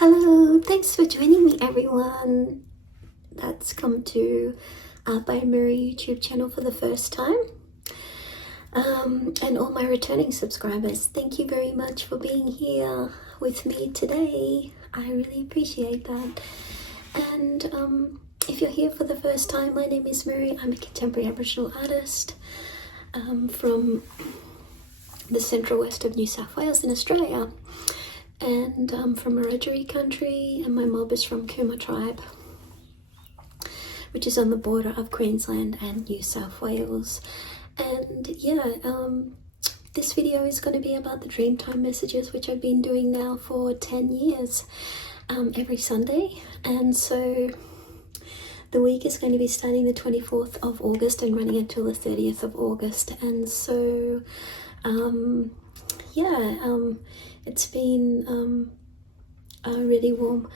Hello, thanks for joining me, everyone that's come to by Mirree YouTube channel for the first time, and all my returning subscribers. Thank you very much for being here with me today. I really appreciate that. And if you're here for the first time, my name is Mirree. I'm a contemporary Aboriginal artist from the central west of New South Wales in Australia. And I'm from Wiradjuri country, and my mob is from Cooma tribe, which is on the border of Queensland and New South Wales. And yeah, this video is going to be about the Dreamtime Messages, which I've been doing now for 10 years, every Sunday. And so the week is going to be starting the 24th of August and running until the 30th of August. And so it's been really warm.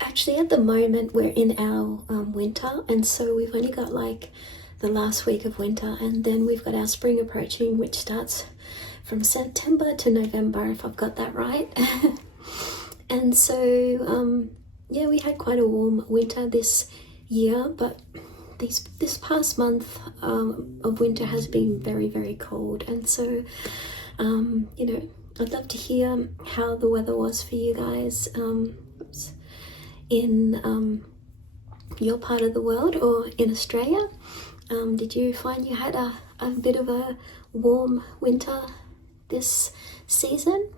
Actually, at the moment we're in our winter, and so we've only got like the last week of winter, and then we've got our spring approaching, which starts from September to November, if I've got that right. And so yeah, we had quite a warm winter this year, but this past month of winter has been very, very cold. And so you know, I'd love to hear how the weather was for you guys in your part of the world or in Australia. Did you find you had a bit of a warm winter this season?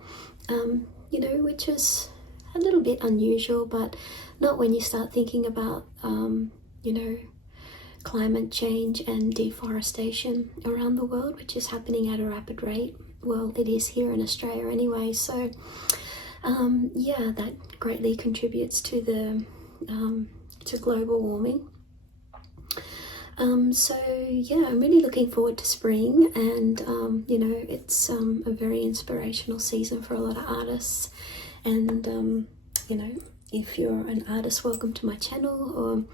You know, which is a little bit unusual, but not when you start thinking about you know, climate change and deforestation around the world, which is happening at a rapid rate. Well, it is here in Australia anyway. So yeah, that greatly contributes to the to global warming. So yeah, I'm really looking forward to spring, and you know, it's a very inspirational season for a lot of artists. And you know, if you're an artist, welcome to my channel, or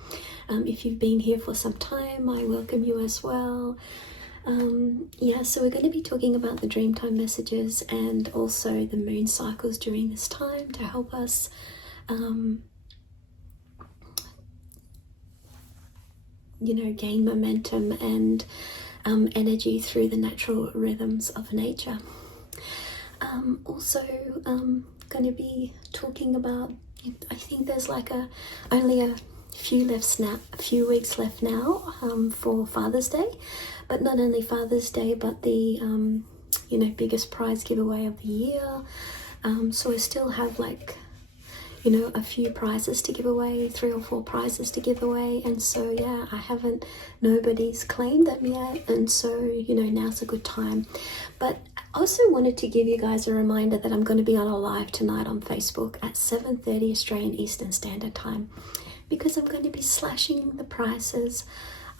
if you've been here for some time, I welcome you as well. Yeah, so we're going to be talking about the Dreamtime Messages and also the moon cycles during this time to help us you know, gain momentum and energy through the natural rhythms of nature. Also going to be talking about, I think there's like only a few weeks left now for Father's Day, but not only Father's Day, but the you know, biggest prize giveaway of the year. So I still have, like, you know, a few prizes to give away, 3 or 4 prizes to give away. And so yeah, nobody's claimed them yet, and so, you know, now's a good time. But I also wanted to give you guys a reminder that I'm going to be on a live tonight on Facebook at 7:30 Australian Eastern Standard Time, because I'm going to be slashing the prices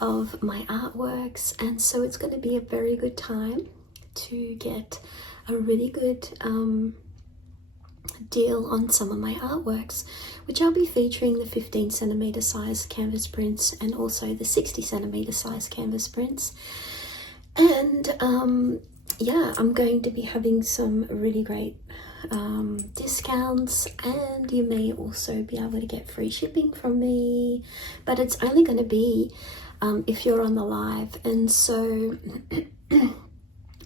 of my artworks. And so it's going to be a very good time to get a really good deal on some of my artworks, which I'll be featuring the 15 centimeter size canvas prints and also the 60 centimeter size canvas prints. And yeah, I'm going to be having some really great discounts, and you may also be able to get free shipping from me, but it's only going to be if you're on the live. And so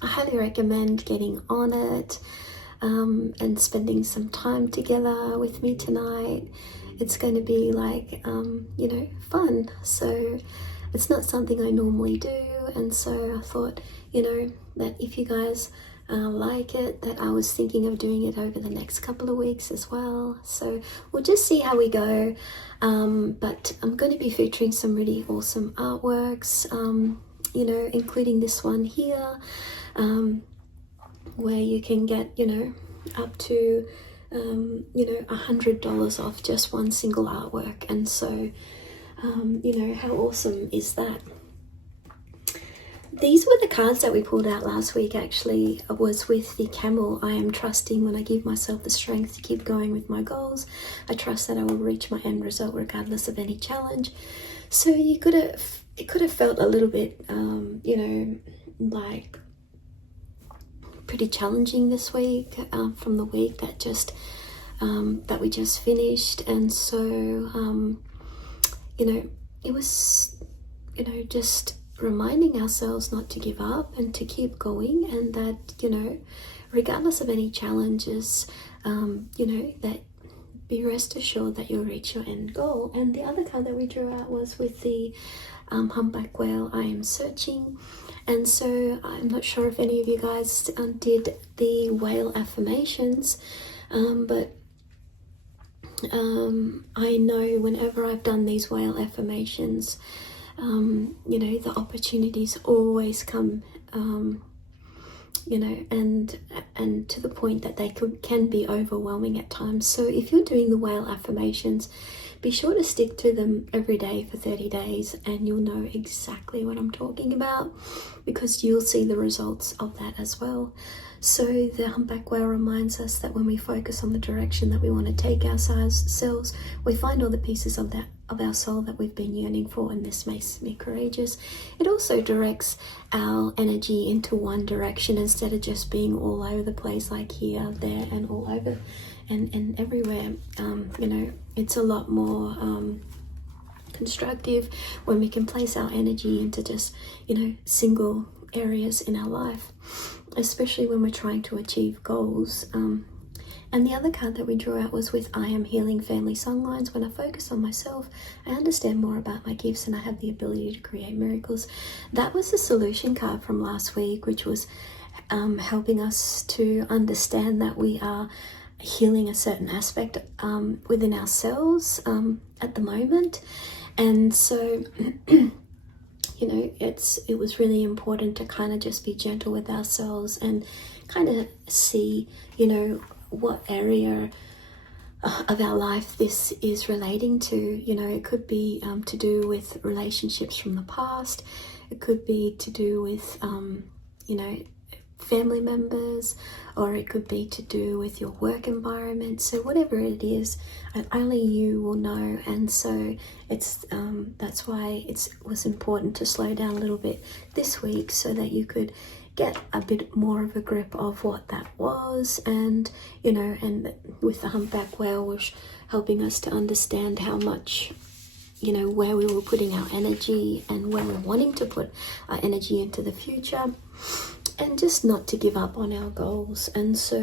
I highly recommend getting on it and spending some time together with me tonight. It's going to be like you know, fun. So it's not something I normally do, and so I thought, you know, that if you guys like it, that I was thinking of doing it over the next couple of weeks as well. So we'll just see how we go, but I'm going to be featuring some really awesome artworks, you know, including this one here, where you can get, you know, up to you know, $100 off just one single artwork. And so you know, how awesome is that? These were the cards that we pulled out last week. Actually, it was with the camel. I am trusting when I give myself the strength to keep going with my goals. I trust that I will reach my end result regardless of any challenge. So it could have felt a little bit you know, like pretty challenging this week, from the week that just that we just finished. And so, you know, it was, you know, just reminding ourselves not to give up and to keep going, and that, you know, regardless of any challenges, you know, that be rest assured that you'll reach your end goal. And the other card that we drew out was with the humpback whale, I am searching. And so I'm not sure if any of you guys did the whale affirmations, but I know whenever I've done these whale affirmations, you know, the opportunities always come, you know, and to the point that they can be overwhelming at times. So if you're doing the whale affirmations, be sure to stick to them every day for 30 days, and you'll know exactly what I'm talking about, because you'll see the results of that as well. So the humpback whale reminds us that when we focus on the direction that we want to take ourselves, we find all the pieces of our soul that we've been yearning for, and this makes me courageous. It also directs our energy into one direction instead of just being all over the place, like here, there, and all over and everywhere. You know, it's a lot more constructive when we can place our energy into just, you know, single areas in our life, especially when we're trying to achieve goals. And the other card that we drew out was with I am healing family songlines. When I focus on myself, I understand more about my gifts and I have the ability to create miracles. That was the solution card from last week, which was helping us to understand that we are healing a certain aspect within ourselves at the moment. And so you know, it was really important to kind of just be gentle with ourselves and kind of see, you know, what area of our life this is relating to. You know, it could be to do with relationships from the past. It could be to do with, you know, family members, or it could be to do with your work environment. So whatever it is, only you will know. And so it's that's why it was important to slow down a little bit this week, so that you could get a bit more of a grip of what that was. And, you know, and with the humpback whale was helping us to understand how much, you know, where we were putting our energy and where we're wanting to put our energy into the future, and just not to give up on our goals. And so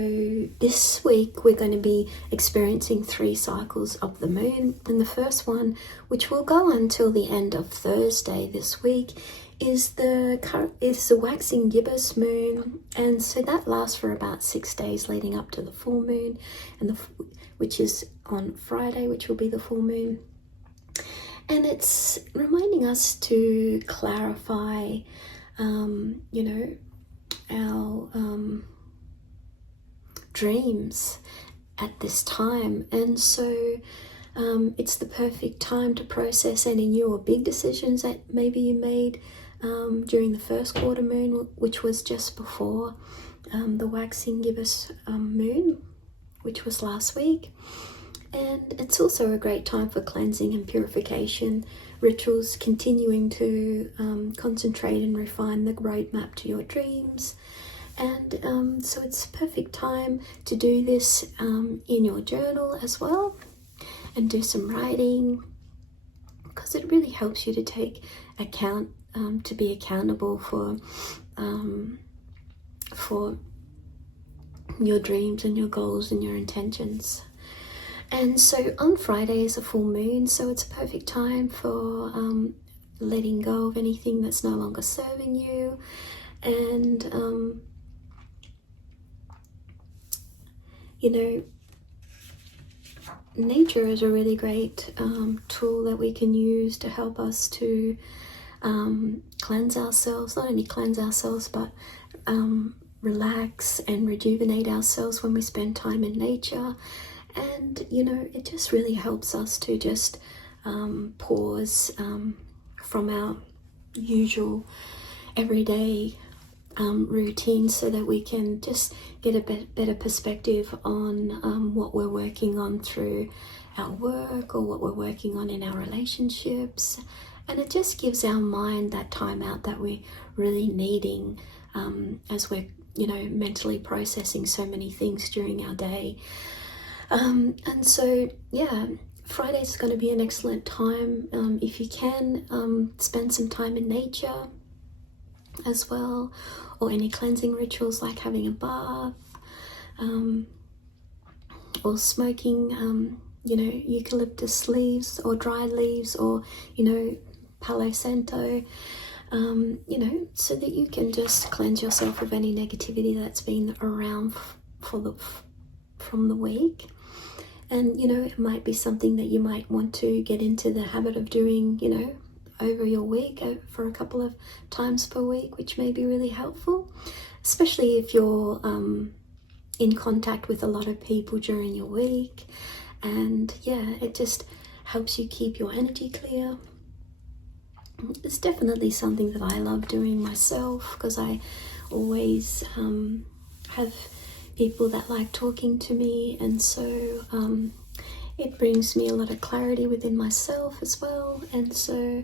this week we're going to be experiencing 3 cycles of the moon. And the first one, which will go until the end of Thursday this week, is the waxing gibbous moon. And so that lasts for about 6 days leading up to the full moon, and which is on Friday, which will be the full moon. And it's reminding us to clarify, you know, our dreams at this time. And so it's the perfect time to process any new or big decisions that maybe you made during the first quarter moon, which was just before the waxing gibbous moon, which was last week. And it's also a great time for cleansing and purification rituals, continuing to concentrate and refine the roadmap to your dreams. And so it's a perfect time to do this in your journal as well, and do some writing, because it really helps you to take account, to be accountable for your dreams and your goals and your intentions. And so on Friday is a full moon, so it's a perfect time for letting go of anything that's no longer serving you. And, you know, nature is a really great tool that we can use to help us to cleanse ourselves, not only cleanse ourselves, but relax and rejuvenate ourselves when we spend time in nature. And, you know, it just really helps us to just pause from our usual everyday routine, so that we can just get a better perspective on what we're working on through our work, or what we're working on in our relationships. And it just gives our mind that time out that we're really needing as we're, you know, mentally processing so many things during our day. And so, yeah, Friday's going to be an excellent time. If you can, spend some time in nature as well, or any cleansing rituals like having a bath, or smoking, eucalyptus leaves or dried leaves, or, Palo Santo, so that you can just cleanse yourself of any negativity that's been around from the week. And, it might be something that you might want to get into the habit of doing, over your week, for a couple of times per week, which may be really helpful, especially if you're in contact with a lot of people during your week. And yeah, it just helps you keep your energy clear. It's definitely something that I love doing myself, because I always have people that like talking to me, and so it brings me a lot of clarity within myself as well. And so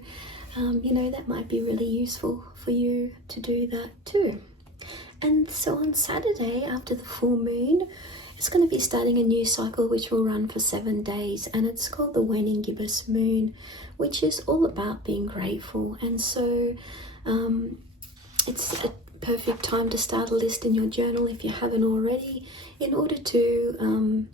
that might be really useful for you to do that too. And so on Saturday, after the full moon, it's going to be starting a new cycle which will run for 7 days, and it's called the waning gibbous moon, which is all about being grateful. And so it's a perfect time to start a list in your journal, if you haven't already, in order to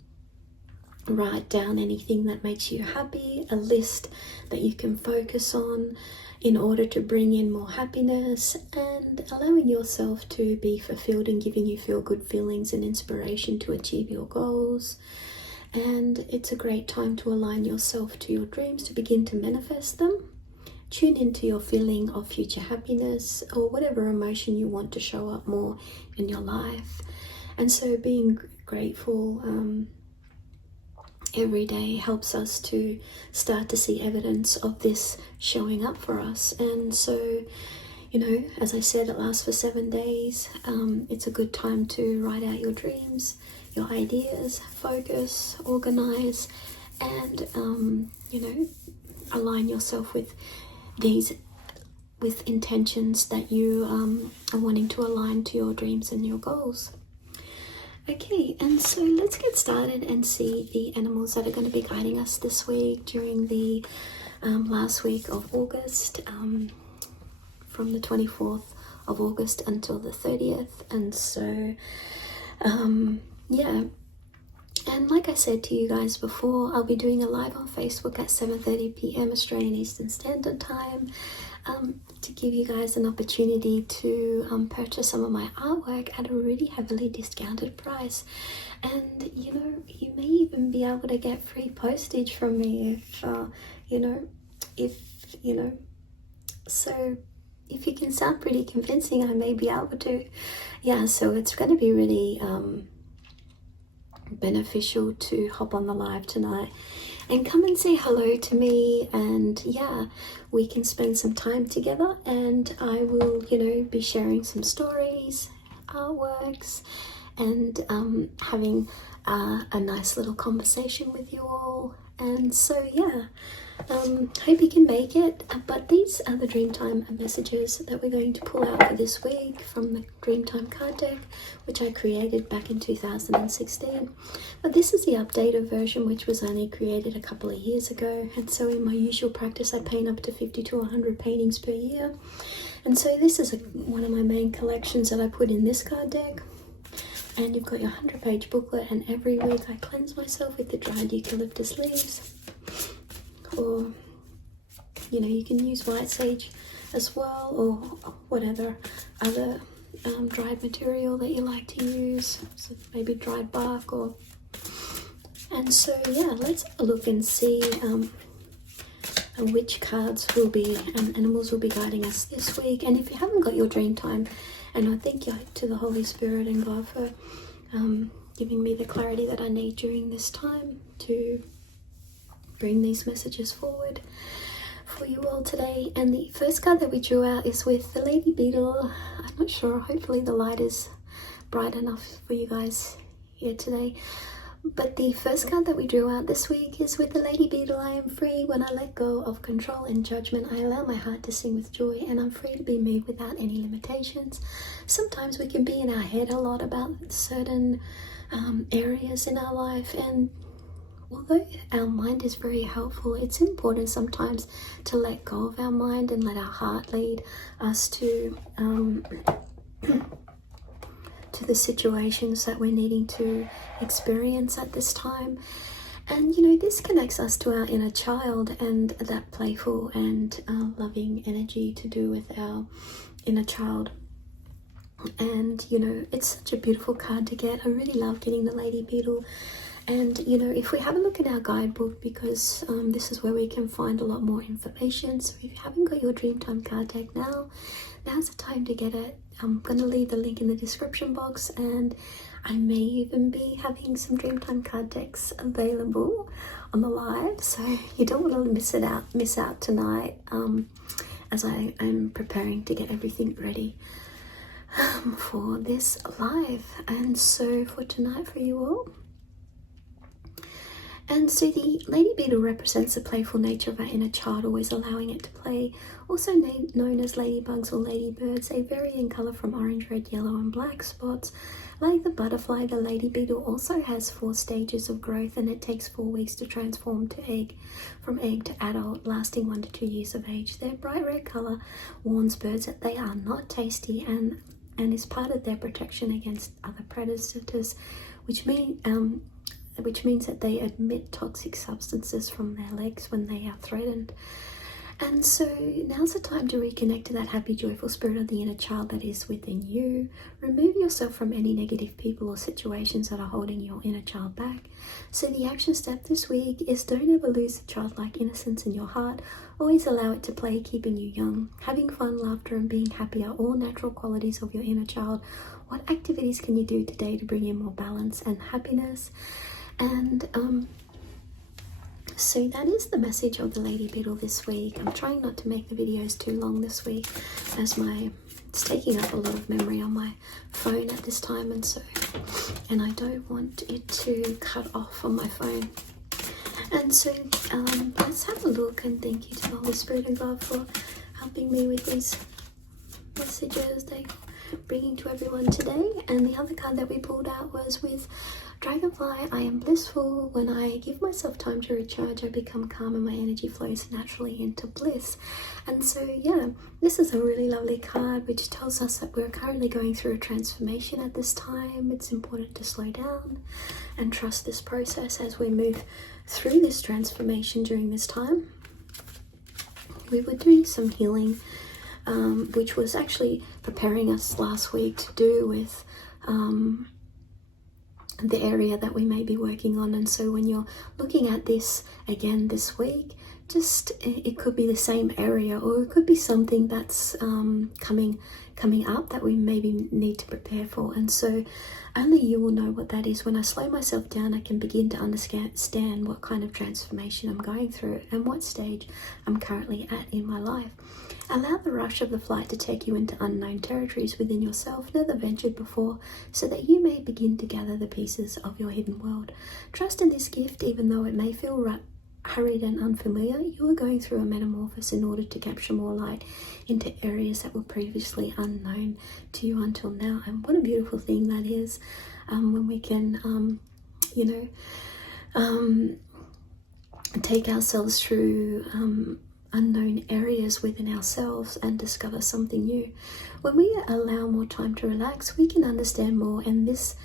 write down anything that makes you happy, a list that you can focus on in order to bring in more happiness, and allowing yourself to be fulfilled and giving you feel good feelings and inspiration to achieve your goals. And it's a great time to align yourself to your dreams, to begin to manifest them. Tune into your feeling of future happiness, or whatever emotion you want to show up more in your life. And so being grateful every day helps us to start to see evidence of this showing up for us. And so, as I said, it lasts for 7 days. It's a good time to write out your dreams, your ideas, focus, organize, and align yourself with intentions that you are wanting to align to your dreams and your goals. Okay, and so let's get started and see the animals that are going to be guiding us this week during the last week of August, from the 24th of August until the 30th. And so, yeah. And like I said to you guys before, I'll be doing a live on Facebook at 7:30 p.m. Australian Eastern Standard Time, to give you guys an opportunity to purchase some of my artwork at a really heavily discounted price. And you may even be able to get free postage from me so if you can sound pretty convincing, I may be able to. Yeah, so it's going to be really beneficial to hop on the live tonight and come and say hello to me, and yeah, we can spend some time together, and I will be sharing some stories, artworks, and having a nice little conversation with you all. And so yeah, hope you can make it. But these are the Dreamtime messages that we're going to pull out for this week from the Dreamtime card deck, which I created back in 2016. But this is the updated version, which was only created a couple of years ago. And so in my usual practice, I paint up to 50 to 100 paintings per year. And so this is one of my main collections that I put in this card deck. And you've got your 100-page booklet, and every week I cleanse myself with the dried eucalyptus leaves. Or, you can use white sage as well, or whatever other dried material that you like to use. So maybe dried bark And so, yeah, let's have a look and see which cards and animals will be guiding us this week. And if you haven't got your Dreamtime, and I thank you to the Holy Spirit and God for giving me the clarity that I need during this time to bring these messages forward for you all today. And the first card that we drew out is with the Lady Beetle. I'm not sure, hopefully the light is bright enough for you guys here today. But the first card that we drew out this week is with the Lady Beetle. I am free when I let go of control and judgment. I allow my heart to sing with joy, and I'm free to be moved without any limitations. Sometimes we can be in our head a lot about certain areas in our life, and although our mind is very helpful, it's important sometimes to let go of our mind and let our heart lead us to the situations that we're needing to experience at this time. And this connects us to our inner child and that playful and loving energy to do with our inner child. And it's such a beautiful card to get. I really love getting the Lady Beetle. And if we have a look at our guidebook, because this is where we can find a lot more information. So if you haven't got your Dreamtime card deck now's the time to get it. I'm going to leave the link in the description box, and I may even be having some Dreamtime card decks available on the live, so you don't want to miss out tonight, as I am preparing to get everything ready for this live. And so for tonight, for you all. And so the Lady Beetle represents the playful nature of our inner child, always allowing it to play, also known as ladybugs or ladybirds. They vary in colour from orange, red, yellow and black spots. Like the butterfly, the Lady Beetle also has 4 stages of growth, and it takes 4 weeks to transform from egg to adult, lasting 1 to 2 years of age. Their bright red colour warns birds that they are not tasty and is part of their protection against other predators, which means that they emit toxic substances from their legs when they are threatened. And so now's the time to reconnect to that happy, joyful spirit of the inner child that is within you. Remove yourself from any negative people or situations that are holding your inner child back. So the action step this week is don't ever lose the childlike innocence in your heart. Always allow it to play, keeping you young. Having fun, laughter and being happy are all natural qualities of your inner child. What activities can you do today to bring in more balance and happiness? And so that is the message of the Lady Beetle this week. I'm trying not to make the videos too long this week, as it's taking up a lot of memory on my phone at this time, and I don't want it to cut off on my phone. And so let's have a look, and thank you to the Holy Spirit and God for helping me with these messages they're bringing to everyone today. And the other card that we pulled out was with Dragonfly. I am blissful. When I give myself time to recharge, I become calm and my energy flows naturally into bliss. And so yeah, this is a really lovely card which tells us that we're currently going through a transformation at this time. It's important to slow down and trust this process as we move through this transformation during this time. We were doing some healing, which was actually preparing us last week to do with the area that we may be working on. And so when you're looking at this again this week, it could be the same area, or it could be something that's coming up that we maybe need to prepare for. And so only you will know what that is. When I slow myself down, I can begin to understand what kind of transformation I'm going through and what stage I'm currently at in my life. Allow the rush of the flight to take you into unknown territories within yourself, never ventured before, so that you may begin to gather the pieces of your hidden world. Trust in this gift, even though it may feel hurried and unfamiliar. You are going through a metamorphosis in order to capture more light into areas that were previously unknown to you until now. And what a beautiful thing that is, when we can, take ourselves through unknown areas within ourselves and discover something new. When we allow more time to relax, we can understand more, and this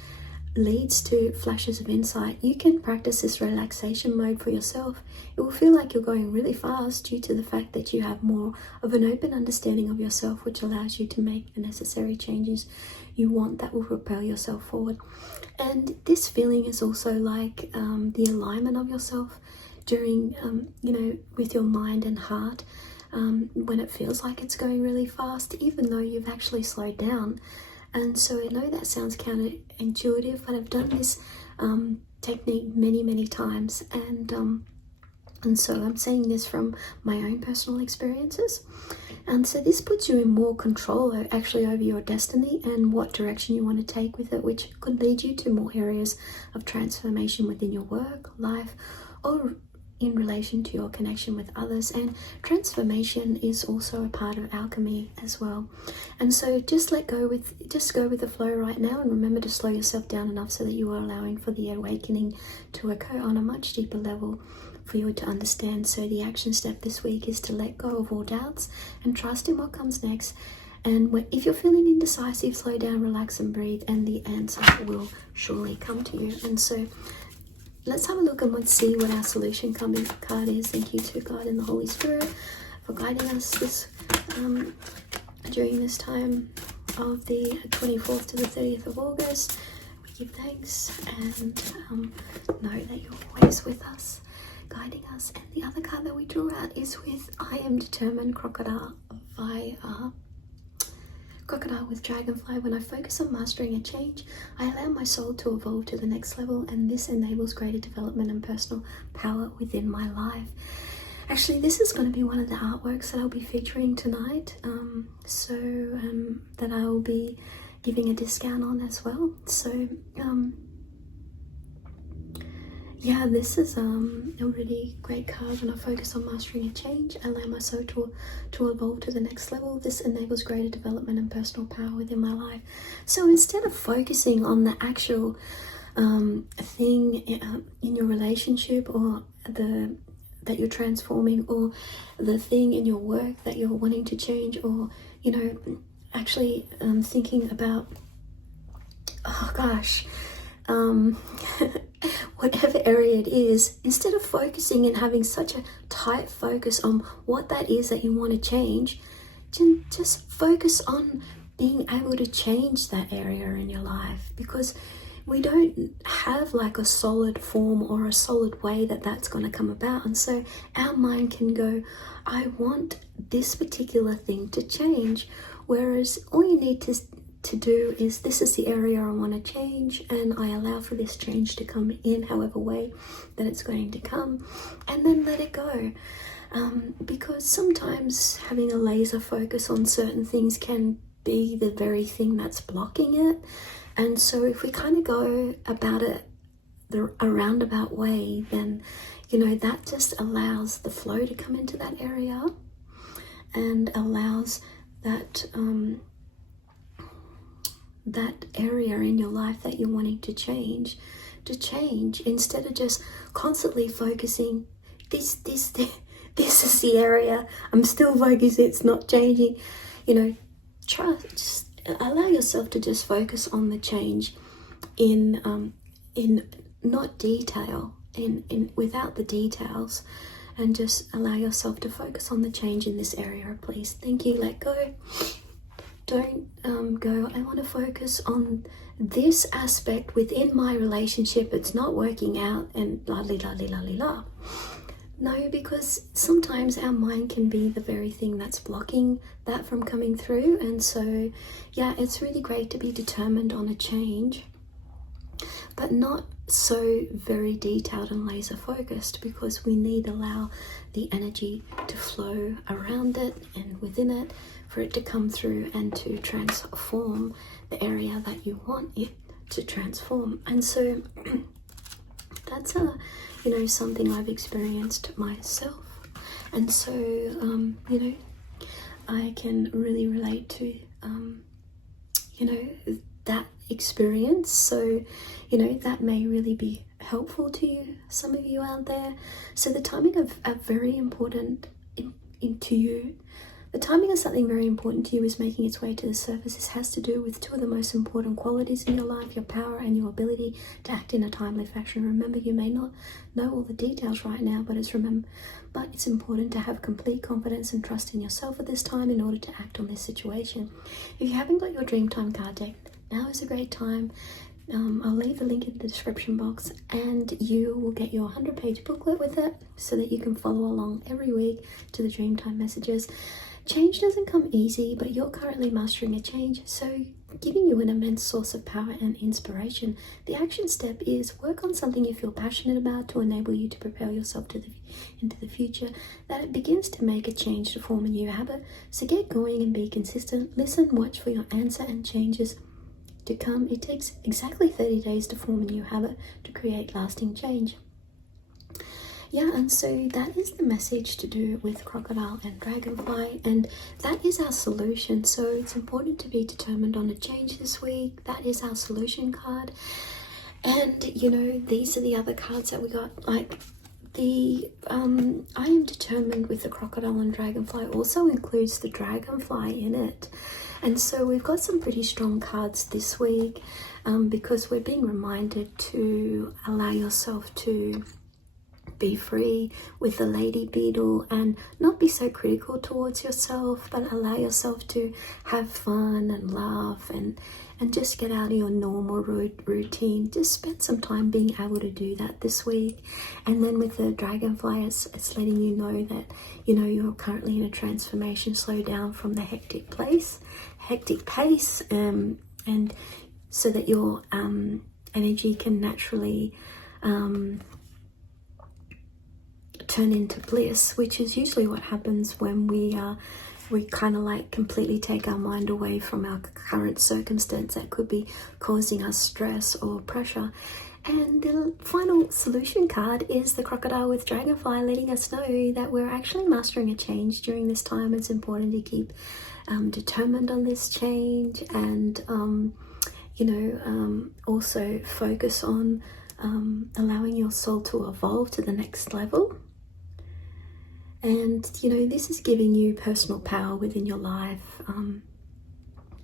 leads to flashes of insight. You can practice this relaxation mode for yourself. It will feel like you're going really fast due to the fact that you have more of an open understanding of yourself, which allows you to make the necessary changes you want that will propel yourself forward. And this feeling is also like the alignment of yourself during, with your mind and heart, when it feels like it's going really fast, even though you've actually slowed down. And so I know that sounds counterintuitive, but I've done this technique many times, and so I'm saying this from my own personal experiences. And so this puts you in more control actually over your destiny and what direction you want to take with it, which could lead you to more areas of transformation within your work, life, or in relation to your connection with others. And transformation is also a part of alchemy as well. And so just go with the flow right now, and remember to slow yourself down enough so that you are allowing for the awakening to occur on a much deeper level for you to understand. So the action step this week is to let go of all doubts and trust in what comes next. And if you're feeling indecisive, slow down, relax and breathe, and the answer will surely come to you. And so let's have a look and let's see what our solution card is. Thank you to God and the Holy Spirit for guiding us during this time of the 24th to the 30th of August. We give thanks and know that you're always with us, guiding us. And the other card that we draw out is with I Am Determined, Crocodile with Dragonfly. When I focus on mastering a change, I allow my soul to evolve to the next level, and this enables greater development and personal power within my life. Actually, this is going to be one of the artworks that I'll be featuring tonight, that I will be giving a discount on as well. So yeah, this is a really great card. When I focus on mastering a change, I allow my soul to evolve to the next level. This enables greater development and personal power within my life. So instead of focusing on the actual thing in your relationship, or that you're transforming, or the thing in your work that you're wanting to change, or actually thinking about, whatever area it is, instead of focusing and having such a tight focus on what that is that you want to change, just focus on being able to change that area in your life, because we don't have like a solid form or a solid way that's going to come about. And so our mind can go, I want this particular thing to change, whereas all you need to do is, this is the area I want to change, and I allow for this change to come in however way that it's going to come, and then let it go. Because sometimes having a laser focus on certain things can be the very thing that's blocking it. And so if we kind of go about it a roundabout way, then that just allows the flow to come into that area, and allows that that area in your life that you're wanting to change, instead of just constantly focusing, this is the area I'm still focusing, it's not changing. Just allow yourself to just focus on the change in not detail, in without the details, and just allow yourself to focus on the change in this area, please. Thank you. Let go. Don't go, I want to focus on this aspect within my relationship, it's not working out, and la li la li la li la. No, because sometimes our mind can be the very thing that's blocking that from coming through. And so yeah, it's really great to be determined on a change, but not so very detailed and laser focused, because we need to allow the energy to flow around it and within it, for it to come through and to transform the area that you want it to transform. And so that's something I've experienced myself, and so I can really relate to that experience. So that may really be helpful to you, some of you out there. So the timing of very important into you. The timing of something very important to you is making its way to the surface. This has to do with two of the most important qualities in your life, your power and your ability to act in a timely fashion. Remember, you may not know all the details right now, but it's important to have complete confidence and trust in yourself at this time in order to act on this situation. If you haven't got your Dreamtime card deck, now is a great time. I'll leave the link in the description box, and you will get your 100-page booklet with it, so that you can follow along every week to the Dreamtime Messages. Change doesn't come easy, but you're currently mastering a change, so giving you an immense source of power and inspiration. The action step is work on something you feel passionate about to enable you to propel yourself into the future, that it begins to make a change to form a new habit. So get going and be consistent. Listen, watch for your answer and changes to come. It takes exactly 30 days to form a new habit to create lasting change. yeah, and so that is the message to do with crocodile and dragonfly, and that is our solution. So it's important to be determined on a change this week. That is our solution card. And you know, these are the other cards that we got, like the I am determined with the crocodile and dragonfly also includes the dragonfly in it. And so we've got some pretty strong cards this week, because we're being reminded to allow yourself to be free with the lady beetle and not be so critical towards yourself, but allow yourself to have fun and laugh and just get out of your normal routine. Just spend some time being able to do that this week. And then with the dragonfly, it's letting you know that, you know, you're currently in a transformation. Slow down from the hectic pace, and so that your energy can naturally turn into bliss, which is usually what happens when we kind of like completely take our mind away from our current circumstance that could be causing us stress or pressure. And the final solution card is the crocodile with dragonfly, letting us know that we're actually mastering a change during this time. It's important to keep determined on this change, and you know, also focus on allowing your soul to evolve to the next level. And you know, this is giving you personal power within your life,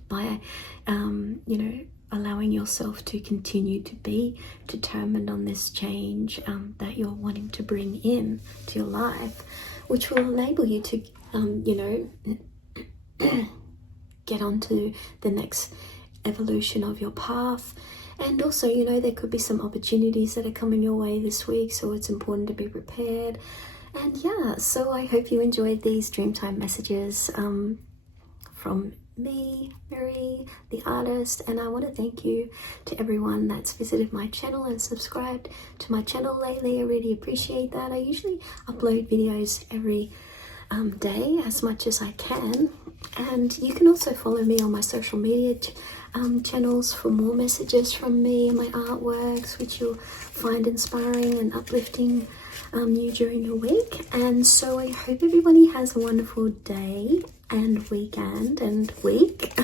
by you know, allowing yourself to continue to be determined on this change that you're wanting to bring in to your life, which will enable you to you know, get onto the next evolution of your path. And also, you know, there could be some opportunities that are coming your way this week, so it's important to be prepared. And yeah, so I hope you enjoyed these Dreamtime messages from me, Mirree the Artist, and I want to thank you to everyone that's visited my channel and subscribed to my channel lately. I really appreciate that. I usually upload videos every day as much as I can, and you can also follow me on my social media channels for more messages from me and my artworks, which you'll find inspiring and uplifting you during your week. And so I hope everybody has a wonderful day and weekend and week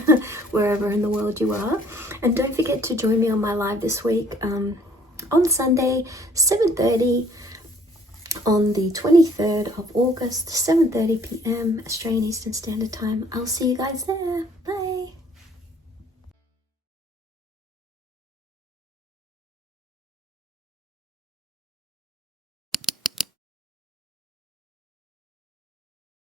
wherever in the world you are. And don't forget to join me on my live this week on Sunday 7:30 on the 23rd of August, 7:30 p.m. Australian Eastern Standard Time. I'll see you guys there. Bye.